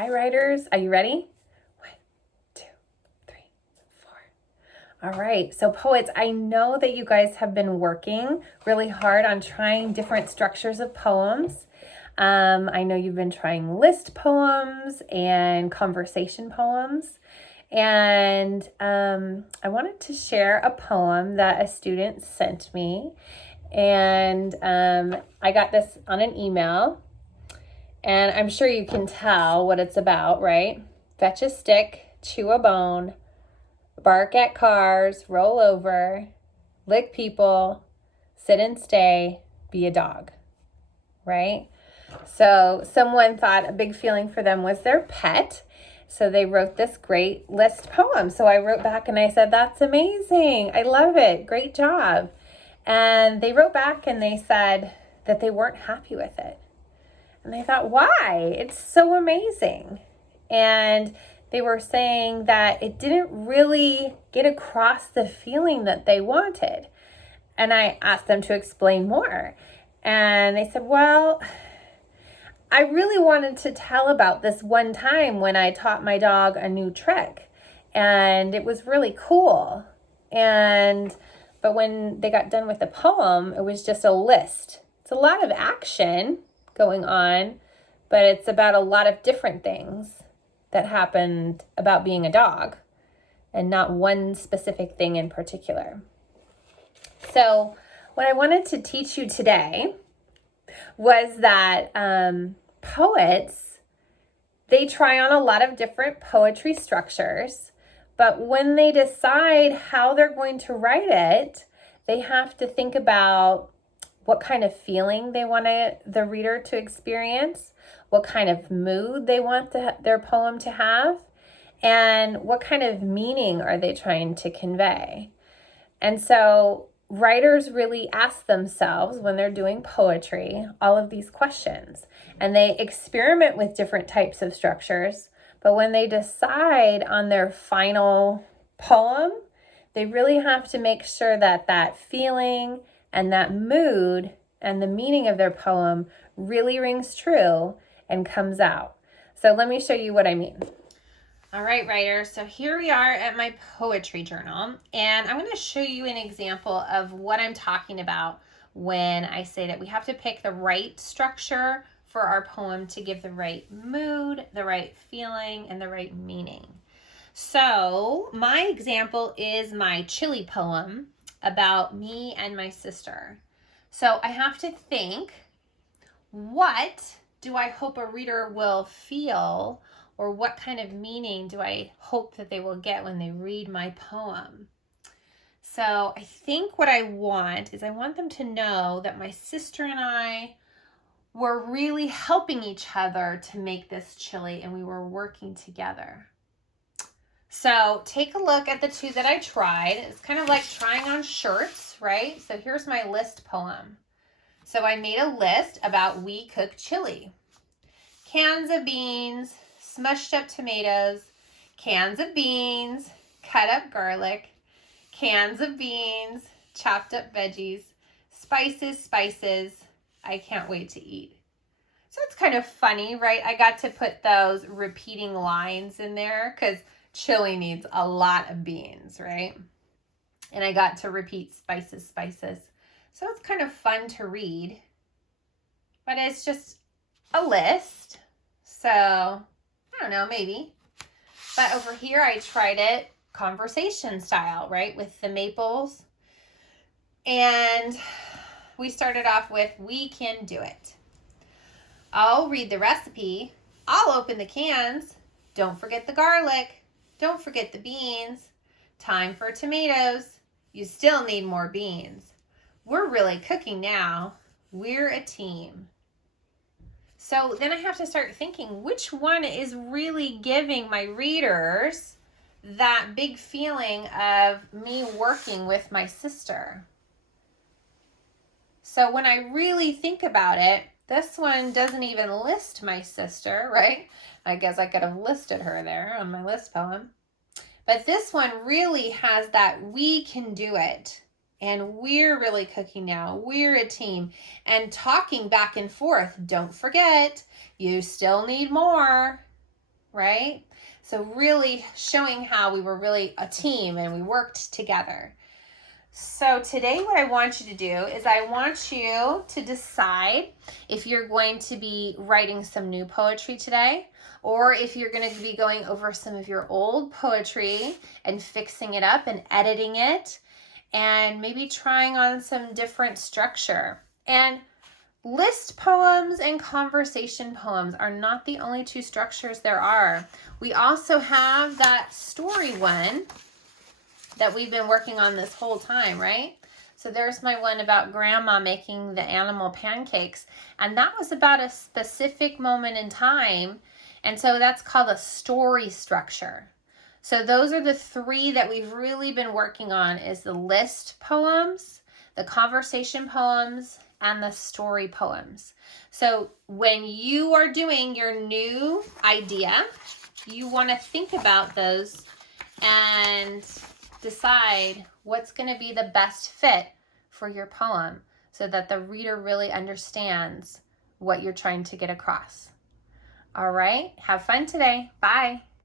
Hi, writers. Are you ready? 1, 2, 3, 4. All right. So, poets, I know that you guys have been working really hard on trying different structures of poems. I know you've been trying list poems and conversation poems. And I wanted to share a poem that a student sent me. And I got this on an email. And I'm sure you can tell what it's about, right? Fetch a stick, chew a bone, bark at cars, roll over, lick people, sit and stay, be a dog, right? So someone thought a big feeling for them was their pet. So they wrote this great list poem. So I wrote back and I said, that's amazing. I love it. Great job. And they wrote back and they said that they weren't happy with it. And I thought, why? It's so amazing. And they were saying that it didn't really get across the feeling that they wanted. And I asked them to explain more. And they said, well, I really wanted to tell about this one time when I taught my dog a new trick. And it was really cool. But when they got done with the poem, it was just a list. It's a lot of action going on, but it's about a lot of different things that happened about being a dog and not one specific thing in particular. So what I wanted to teach you today was that poets, they try on a lot of different poetry structures, but when they decide how they're going to write it, they have to think about what kind of feeling they want the reader to experience, what kind of mood they want their poem to have, and what kind of meaning are they trying to convey. And so writers really ask themselves when they're doing poetry all of these questions, and they experiment with different types of structures, but when they decide on their final poem, they really have to make sure that that feeling and that mood and the meaning of their poem really rings true and comes out. So let me show you what I mean. All right, writers. So here we are at my poetry journal, and I'm going to show you an example of what I'm talking about when I say that we have to pick the right structure for our poem to give the right mood, the right feeling, and the right meaning. So my example is my chili poem about me and my sister. So I have to think, what do I hope a reader will feel, or what kind of meaning do I hope that they will get when they read my poem? So I think what I want is I want them to know that my sister and I were really helping each other to make this chili, and we were working together. So take a look at the two that I tried. It's kind of like trying on shirts, right? So here's my list poem. So I made a list about we cook chili. Cans of beans, smushed up tomatoes, cans of beans, cut up garlic, cans of beans, chopped up veggies, spices. I can't wait to eat. So it's kind of funny, right? I got to put those repeating lines in there because chili needs a lot of beans, right? And I got to repeat spices. So it's kind of fun to read, but it's just a list. So I don't know, maybe. But over here, I tried it conversation style, right? With the maples. And we started off with, we can do it. I'll read the recipe. I'll open the cans. Don't forget the garlic. Don't forget the beans. Time for tomatoes. You still need more beans. We're really cooking now. We're a team. So then I have to start thinking, which one is really giving my readers that big feeling of me working with my sister? So when I really think about it, this one doesn't even list my sister, right? I guess I could have listed her there on my list poem. But this one really has that we can do it. And we're really cooking now. We're a team. And talking back and forth. Don't forget, you still need more. right? So really showing how we were really a team and we worked together. So today what I want you to do is I want you to decide if you're going to be writing some new poetry today, or if you're going to be going over some of your old poetry and fixing it up and editing it and maybe trying on some different structure. And list poems and conversation poems are not the only two structures there are. We also have that story one that we've been working on this whole time, right? So there's my one about grandma making the animal pancakes. And that was about a specific moment in time. And so that's called a story structure. So those are the three that we've really been working on, is the list poems, the conversation poems, and the story poems. So when you are doing your new idea, you want to think about those and decide what's going to be the best fit for your poem so that the reader really understands what you're trying to get across. All right, have fun today. Bye.